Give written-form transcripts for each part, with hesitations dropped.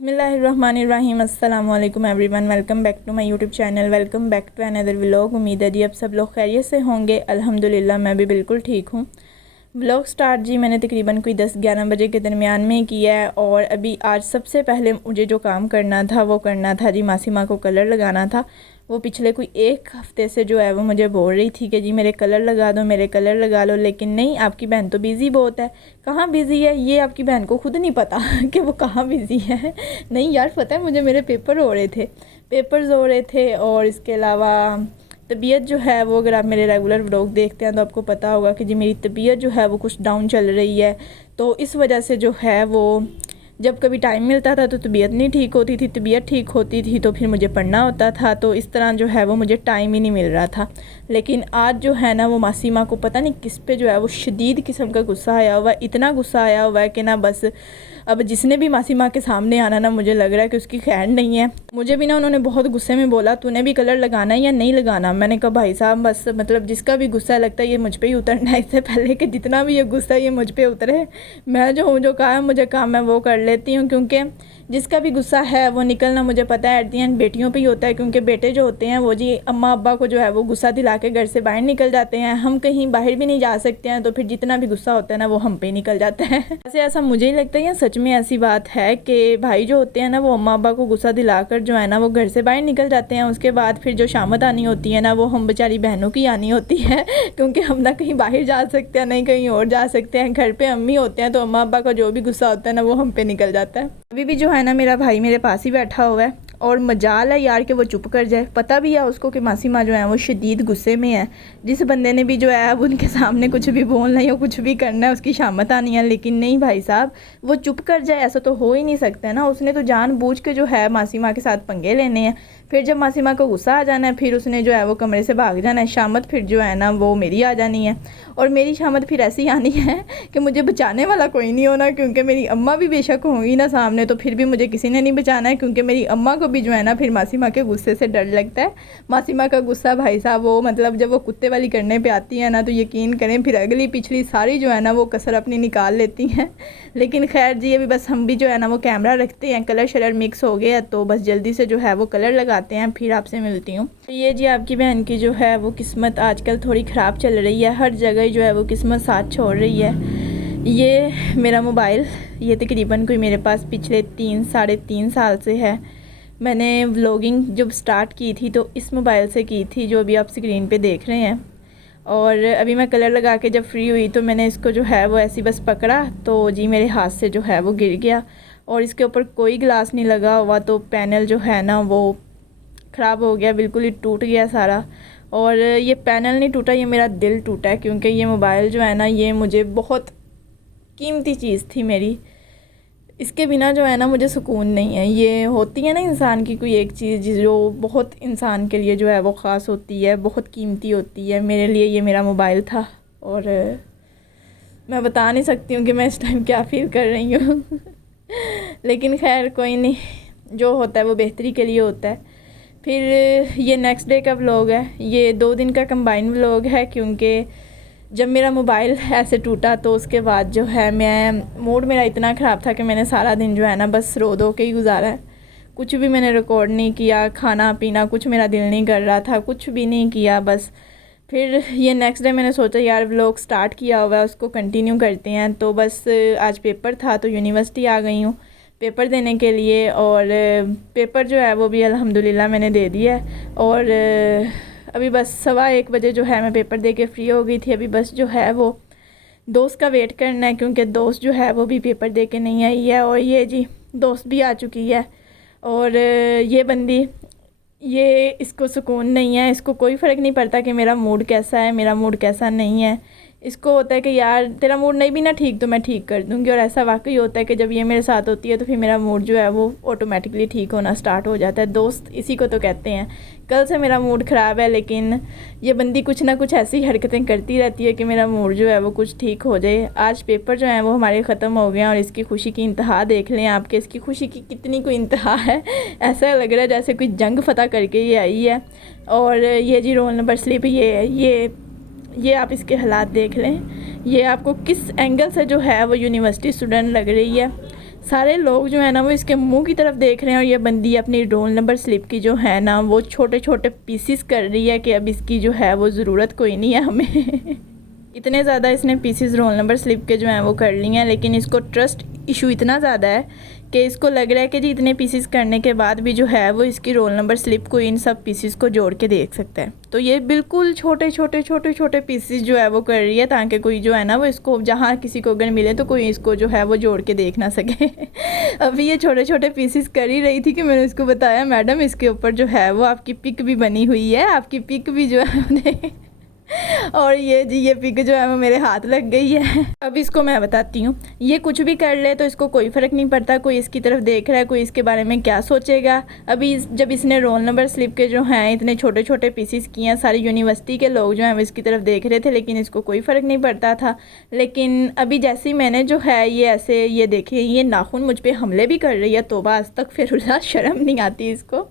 बिस्मिल्लाहिर्रहमानिर्रहीम। अस्सलाम वालेकुम everyone, welcome back to my YouTube channel, welcome back to another vlog. उम्मीद है जी अब सब लोग खैरियत से होंगे। अल्हम्दुलिल्लाह मैं भी बिल्कुल ठीक हूँ। व्लॉग स्टार्ट जी मैंने तकरीबन कोई 10-11 बजे के दरमियान में किया है। और अभी आज सबसे पहले मुझे जो काम करना था वो करना था जी, मासी माँ को कलर लगाना था। वो पिछले कोई एक हफ़्ते से जो है वो मुझे बोल रही थी कि जी मेरे कलर लगा दो, मेरे कलर लगा लो, लेकिन नहीं, आपकी बहन तो बिज़ी बहुत है। कहाँ बिज़ी है ये आपकी बहन को खुद नहीं पता कि वो कहाँ बिज़ी है। नहीं यार, पता है मुझे, मेरे पेपर हो रहे थे, पेपर्स हो रहे थे। और इसके अलावा तबीयत जो है वो, अगर आप मेरे रेगुलर व्लॉग देखते हैं तो आपको पता होगा कि जी मेरी तबीयत जो है वो कुछ डाउन चल रही है। तो इस वजह से जो है वो जब कभी टाइम मिलता था तो तबीयत नहीं ठीक होती थी, तबीयत ठीक होती थी तो फिर मुझे पढ़ना होता था। तो इस तरह जो है वो मुझे टाइम ही नहीं मिल रहा था। लेकिन आज जो है ना वो मासी माँ को पता नहीं किस पे जो है वो शदीद किस्म का गुस्सा आया हुआ है। इतना गुस्सा आया हुआ है कि ना बस अब जिसने भी मासी माँ के सामने आना ना, मुझे लग रहा है कि उसकी खैर नहीं है। मुझे भी ना उन्होंने बहुत गुस्से में बोला, तूने भी कलर लगाना है या नहीं लगाना। मैंने कहा भाई साहब बस मतलब जिसका भी गुस्सा लगता है ये मुझ पे ही उतरना है, इससे पहले कि जितना भी ये गुस्सा ये मुझ पे उतरे। मैं जो हूँ, जो कहा है मुझे काम मैं वो कर लेती हूँ, क्योंकि जिसका भी गुस्सा है वो निकलना मुझे पता है एट दी एंड बेटियों पे ही होता है। क्योंकि बेटे जो होते हैं वो जी अम्मा अब्बा को जो है वो गुस्सा दिला के घर से बाहर निकल जाते हैं। हम कहीं बाहर भी नहीं जा सकते हैं तो फिर जितना भी गुस्सा होता है ना वो हम पे निकल जाता है। ऐसे ऐसा मुझे ही लगता है, सच में ऐसी बात है कि भाई जो होते हैं ना वो अम्मा अब्बा को गुस्सा दिलाकर जो है ना वो घर से बाहर निकल जाते हैं। उसके बाद फिर जो शामत आनी होती है ना वो हम बेचारी बहनों की आनी होती है। क्योंकि हम ना कहीं बाहर जा सकते हैं, नहीं कहीं और जा सकते हैं। घर पे अम्मी होते हैं तो अम्मा अब्बा का जो भी गुस्सा होता है ना वो हम पे निकल जाता है। अभी भी जो है ना मेरा भाई मेरे पास ही बैठा हुआ है और मजाल है यार कि वो चुप कर जाए। पता भी है उसको कि मासी माँ जो है वो शदीद गुस्से में है। जिस बंदे ने भी जो है अब उनके सामने कुछ भी बोलना है या कुछ भी करना है उसकी शामत आनी है। लेकिन नहीं भाई साहब, वो चुप कर जाए ऐसा तो हो ही नहीं सकता है ना। उसने तो जानबूझ के जो है मासी माँ के साथ पंगे लेने हैं। फिर जब मासी माँ को गुस्सा आ जाना है फिर उसने जो है वो कमरे से भाग जाना है। शामत फिर जो है ना वो मेरी आ जानी है। और मेरी शामत फिर ऐसी आनी है कि मुझे बचाने वाला कोई नहीं होना। क्योंकि मेरी अम्मा भी बेशक होंगी ना सामने तो फिर भी मुझे किसी ने नहीं बचाना है। क्योंकि मेरी अम्मा को भी जो है ना फिर मासी माँ के गुस्से से डर लगता है। मासी माँ का गुस्सा भाई साहब वो मतलब जब वो कुत्ते वाली करने पे आती है ना तो यकीन करें फिर अगली पिछली सारी जो है ना वो कसर अपनी निकाल लेती हैं। लेकिन खैर जी अभी बस हम भी जो है ना वो कैमरा रखते हैं, कलर शलर मिक्स हो गया तो बस जल्दी से जो है वो कलर लगाते हैं, फिर आपसे मिलती हूँ। ये जी आपकी बहन की जो है वो किस्मत आजकल थोड़ी ख़राब चल रही है। हर जगह जो है वो किस्मत साथ छोड़ रही है। ये मेरा मोबाइल ये तकरीबन कोई मेरे पास पिछले 3-3.5 साल से है। मैंने व्लॉगिंग जब स्टार्ट की थी तो इस मोबाइल से की थी जो अभी आप स्क्रीन पे देख रहे हैं। और अभी मैं कलर लगा के जब फ्री हुई तो मैंने इसको जो है वो ऐसी बस पकड़ा तो जी मेरे हाथ से जो है वो गिर गया। और इसके ऊपर कोई ग्लास नहीं लगा हुआ तो पैनल जो है ना वो ख़राब हो गया, बिल्कुल ही टूट गया सारा। और ये पैनल नहीं टूटा, ये मेरा दिल टूटा है। क्योंकि ये मोबाइल जो है ना ये मुझे बहुत कीमती चीज़ थी मेरी। इसके बिना जो है ना मुझे सुकून नहीं है। ये होती है ना इंसान की कोई एक चीज़ जो बहुत इंसान के लिए जो है वो ख़ास होती है, बहुत कीमती होती है। मेरे लिए ये मेरा मोबाइल था और मैं बता नहीं सकती हूँ कि मैं इस टाइम क्या फ़ील कर रही हूँ। लेकिन खैर कोई नहीं, जो होता है वो बेहतरी के लिए होता है। फिर ये नेक्स्ट डे का व्लॉग है, ये 2 दिन का कंबाइन व्लॉग है। क्योंकि जब मेरा मोबाइल ऐसे टूटा तो उसके बाद जो है मूड मेरा इतना ख़राब था कि मैंने सारा दिन जो है ना बस रो धो के ही गुजारा है। कुछ भी मैंने रिकॉर्ड नहीं किया, खाना पीना कुछ मेरा दिल नहीं कर रहा था, कुछ भी नहीं किया बस। फिर ये नेक्स्ट डे मैंने सोचा यार व्लॉग स्टार्ट किया हुआ है उसको कंटिन्यू करते हैं। तो बस आज पेपर था तो यूनिवर्सिटी आ गई हूँ पेपर देने के लिए। और पेपर जो है वो भी अल्हम्दुलिल्लाह मैंने दे दिया है। और अभी बस 1:15 बजे जो है मैं पेपर दे के फ्री हो गई थी। अभी बस जो है वो दोस्त का वेट करना है क्योंकि दोस्त जो है वो भी पेपर दे के नहीं आई है। और ये जी दोस्त भी आ चुकी है। और ये बंदी ये इसको सुकून नहीं है, इसको कोई फ़र्क नहीं पड़ता कि मेरा मूड कैसा है, मेरा मूड कैसा नहीं है। इसको होता है कि यार तेरा मूड नहीं भी ना ठीक तो मैं ठीक कर दूँगी। और ऐसा वाकई होता है कि जब ये मेरे साथ होती है तो फिर मेरा मूड जो है वो ऑटोमेटिकली ठीक होना स्टार्ट हो जाता है। दोस्त इसी को तो कहते हैं। कल से मेरा मूड ख़राब है लेकिन ये बंदी कुछ ना कुछ ऐसी हरकतें करती रहती है कि मेरा मूड जो है वो कुछ ठीक हो जाए। आज पेपर जो है वो हमारे ख़त्म हो गए हैं और इसकी खुशी की इंतहा देख लें आपके, इसकी खुशी की कितनी कोई इंतहा है। ऐसा लग रहा है जैसे कोई जंग फ़तह करके ये आई है। और ये जी रोल नंबर स्लिप ये है, ये आप इसके हालात देख लें। ये आपको किस एंगल से जो है वो यूनिवर्सिटी स्टूडेंट लग रही है। सारे लोग जो है ना वो इसके मुंह की तरफ देख रहे हैं और ये बंदी अपनी रोल नंबर स्लिप की जो है ना वो छोटे छोटे पीसीस कर रही है कि अब इसकी जो है वो ज़रूरत कोई नहीं है हमें। इतने ज़्यादा इसने पीसीस रोल नंबर स्लिप के जो हैं वो कर लिए हैं, लेकिन इसको ट्रस्ट इशू इतना ज़्यादा है कि इसको लग रहा है कि जी इतने पीसीस करने के बाद भी जो है वो इसकी रोल नंबर स्लिप को इन सब पीसीस को जोड़ के देख सकता है। तो ये बिल्कुल छोटे छोटे छोटे छोटे पीसीस जो है वो कर रही है ताकि कोई जो है ना वो इसको जहाँ किसी को अगर मिले तो कोई इसको जो है वो जोड़ के देख ना सके। अभी ये छोटे छोटे पीसीस कर ही रही थी कि मैंने उसको बताया मैडम इसके ऊपर जो है वो आपकी पिक भी बनी हुई है, आपकी पिक भी जो है और ये जी ये पिक जो है वो मेरे हाथ लग गई है। अब इसको मैं बताती हूँ, ये कुछ भी कर ले तो इसको कोई फ़र्क नहीं पड़ता, कोई इसकी तरफ देख रहा है, कोई इसके बारे में क्या सोचेगा। अभी जब इसने रोल नंबर स्लिप के जो हैं इतने छोटे छोटे पीसीस किए हैं, सारी यूनिवर्सिटी के लोग जो हैं वो इसकी तरफ देख रहे थे, लेकिन इसको कोई फ़र्क नहीं पड़ता था। लेकिन अभी जैसे ही मैंने जो है ये ऐसे ये देखे ये नाखून मुझ पर हमले भी कर रही है, तौबा आज तक फिर शर्म नहीं आती इसको।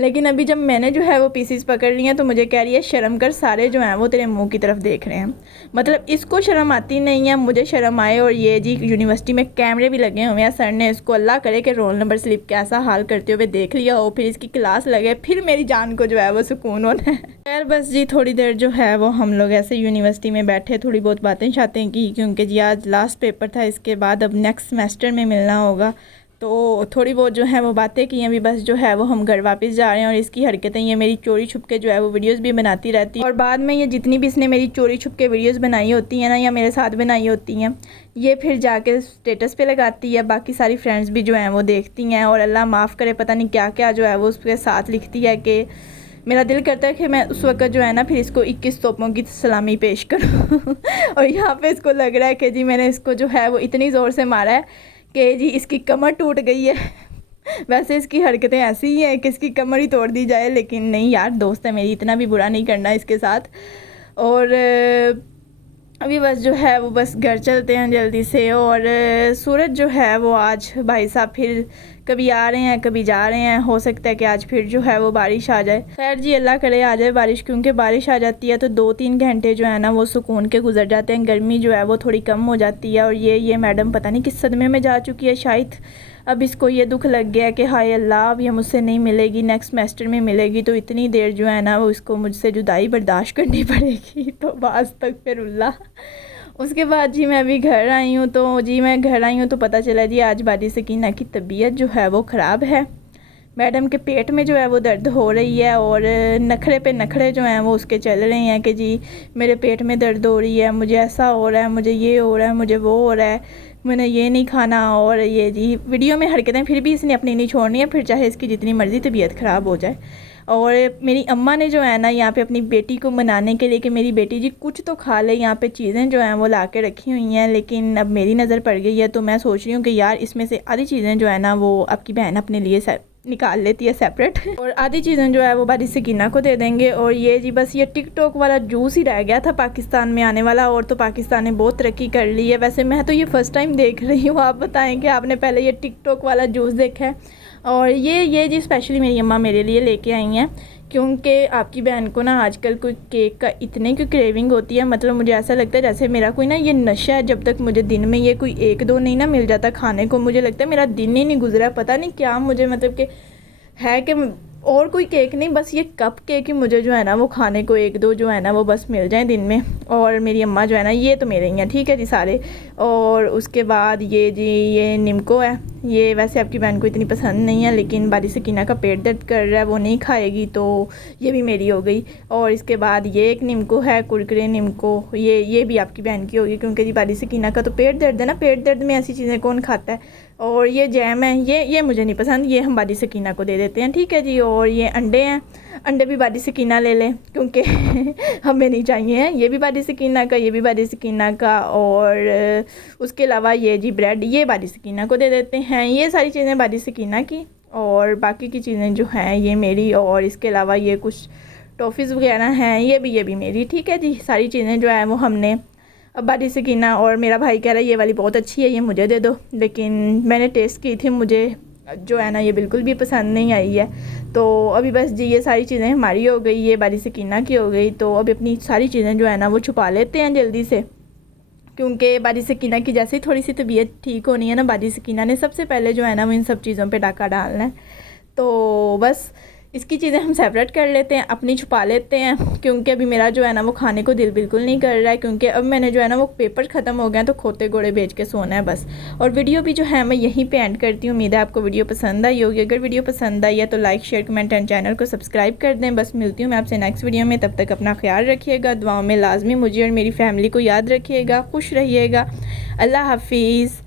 लेकिन अभी जब मैंने जो है वो पीसीस पकड़ लिए हैं तो मुझे कह रही है शर्म कर, सारे जो हैं वो तेरे मुंह की तरफ देख रहे हैं। मतलब इसको शर्म आती नहीं है, मुझे शर्म आए। और ये जी यूनिवर्सिटी में कैमरे भी लगे हुए हैं, सर ने इसको अल्लाह करे कि रोल नंबर स्लिप कैसा हाल करते हुए देख लिया हो, फिर इसकी क्लास लगे, फिर मेरी जान को जो है वो सुकून होना है। खैर बस जी थोड़ी देर जो है वो हम लोग ऐसे यूनिवर्सिटी में बैठे, थोड़ी बहुत बातें शातें की, क्योंकि जी आज लास्ट पेपर था, इसके बाद अब नेक्स्ट सेमेस्टर में मिलना होगा। तो थोड़ी बहुत जो है वो बातें की। अभी बस जो है वो हम घर वापस जा रहे हैं और इसकी हरकतें ये मेरी चोरी छुप के जो है वो वीडियोस भी बनाती रहती है। और बाद में ये जितनी भी इसने मेरी चोरी छुप के वीडियोस बनाई होती हैं ना या मेरे साथ बनाई होती हैं, ये फिर जाके स्टेटस पे लगाती है। बाकी सारी फ्रेंड्स भी जो हैं वो देखती हैं और अल्लाह माफ़ करे पता नहीं क्या क्या जो है वो उसके साथ लिखती है कि मेरा दिल करता है कि मैं उस वक्त जो है ना फिर इसको 21 तोपों की सलामी पेश करूँ। और यहाँ पर इसको लग रहा है कि जी मैंने इसको जो है वो इतनी ज़ोर से मारा है कि जी इसकी कमर टूट गई है। वैसे इसकी हरकतें ऐसी ही हैं कि इसकी कमर ही तोड़ दी जाए, लेकिन नहीं यार, दोस्त है मेरी, इतना भी बुरा नहीं करना इसके साथ। और अभी बस जो है वो बस घर चलते हैं जल्दी से। और सूरज जो है वो आज भाई साहब फिर कभी आ रहे हैं कभी जा रहे हैं, हो सकता है कि आज फिर जो है वो बारिश आ जाए। खैर जी अल्लाह करे आ जाए बारिश, क्योंकि बारिश आ जाती है तो 2-3 घंटे जो है ना वो सुकून के गुजर जाते हैं, गर्मी जो है वो थोड़ी कम हो जाती है। और ये मैडम पता नहीं किस सदमे में जा चुकी है, शायद अब इसको ये दुख लग गया कि हाय अल्लाह अब ये मुझसे नहीं मिलेगी, नेक्स्ट सेमेस्टर में मिलेगी, तो इतनी देर जो है ना वो इसको मुझसे जुदाई बर्दाश्त करनी पड़ेगी। तो बस तक फिर उल्लाह। उसके बाद जी मैं अभी घर आई हूँ, तो जी मैं घर आई हूँ तो पता चला जी आज बादी सकीना की तबीयत जो है वो ख़राब है। मैडम के पेट में जो है वो दर्द हो रही है और नखरे पे नखरे जो हैं वो उसके चल रहे हैं कि जी मेरे पेट में दर्द हो रही है, मुझे ऐसा हो रहा है, मुझे ये हो रहा है, मुझे वो हो रहा है, मैंने ये नहीं खाना। और ये जी वीडियो में हरकतें फिर भी इसने अपनी नहीं छोड़नी है, फिर चाहे इसकी जितनी मर्ज़ी तबीयत ख़राब हो जाए। और मेरी अम्मा ने जो है ना यहाँ पे अपनी बेटी को मनाने के लिए कि मेरी बेटी जी कुछ तो खा ले, यहाँ पे चीज़ें जो हैं वो ला के रखी हुई हैं, लेकिन अब मेरी नज़र पड़ गई है तो मैं सोच रही हूँ कि यार इसमें से आधी चीज़ें जो है ना वो आपकी बहन अपने लिए निकाल लेती है सेपरेट, और आधी चीज़ें जो है वो बादी सकीना को दे देंगे। और ये जी बस ये टिकटॉक वाला जूस ही रह गया था पाकिस्तान में आने वाला, और तो पाकिस्तान ने बहुत तरक्की कर ली है। वैसे मैं तो ये फ़र्स्ट टाइम देख रही हूँ, आप बताएं कि आपने पहले ये टिकटॉक वाला जूस देखा है। और ये जी स्पेशली मेरी अम्मा मेरे लिए लेके आई हैं, क्योंकि आपकी बहन को ना आजकल कोई केक का इतने की क्रेविंग होती है, मतलब मुझे ऐसा लगता है जैसे मेरा कोई ना ये नशा है। जब तक मुझे दिन में ये कोई 1-2 नहीं ना मिल जाता खाने को, मुझे लगता है मेरा दिन ही नहीं गुजरा। पता नहीं क्या मुझे मतलब कि है कि और कोई केक नहीं, बस ये कप केक ही मुझे जो है ना वो खाने को 1-2 जो है ना वो बस मिल जाए दिन में। और मेरी अम्मा जो है ना ये तो मेरे ही हैं, ठीक है जी सारे। और उसके बाद ये जी ये निम्को है, ये वैसे आपकी बहन को इतनी पसंद नहीं है, लेकिन बादी सकीना का पेट दर्द कर रहा है, वो नहीं खाएगी तो ये भी मेरी हो गई। और इसके बाद ये एक निम्को है, कुरकुरे निम्को, ये भी आपकी बहन की होगी, क्योंकि जी बादी सकीना का तो पेट दर्द है ना, पेट दर्द में ऐसी चीज़ें कौन खाता है। और ये जैम है, ये मुझे नहीं पसंद, ये हम बादी सकीना को दे देते हैं, ठीक है जी। और ये अंडे हैं, अंडे भी बादी सकीना ले लें क्योंकि हमें नहीं चाहिए हैं, ये भी बादी सकीना का, ये भी बादी सकीना का। और उसके अलावा ये जी ब्रेड, ये बादी सकीना को दे देते हैं। ये सारी चीज़ें बादी सकीना की, और बाकी की चीज़ें जो हैं ये मेरी। और इसके अलावा ये कुछ टॉफ़ीज़ वगैरह हैं, ये भी मेरी, ठीक है जी। सारी चीज़ें जो है वो हमने अब बादी सकीना, और मेरा भाई कह रहा है ये वाली बहुत अच्छी है, ये मुझे दे दो, लेकिन मैंने टेस्ट की थी, मुझे जो है ना ये बिल्कुल भी पसंद नहीं आई है। तो अभी बस जी ये सारी चीज़ें हमारी हो गई, ये बादी सकीना की हो गई। तो अभी अपनी सारी चीज़ें जो है ना वो छुपा लेते हैं जल्दी से, क्योंकि बाजी सकीना की जैसे ही थोड़ी सी तबीयत ठीक होनी है ना, बाजी सकीना ने सबसे पहले जो है ना वो इन सब चीज़ों पे डाका डालना है। तो बस इसकी चीज़ें हम सेपरेट कर लेते हैं, अपनी छुपा लेते हैं, क्योंकि अभी मेरा जो है ना वो खाने को दिल बिल्कुल नहीं कर रहा है, क्योंकि अब मैंने जो है ना वो पेपर ख़त्म हो गए हैं, तो खोते घोड़े बेच के सोना है बस। और वीडियो भी जो है मैं यहीं पे एंड करती हूँ। उम्मीद है आपको वीडियो पसंद आई होगी। अगर वीडियो पसंद आई है तो like share comment and channel को सब्सक्राइब कर दें। बस मिलती हूँ मैं आपसे नेक्स्ट वीडियो में, तब तक अपना ख्याल रखिएगा, दुआओं में लाजमी मुझे और मेरी फैमिली को याद रखिएगा, खुश रहिएगा। अल्लाह हाफिज़।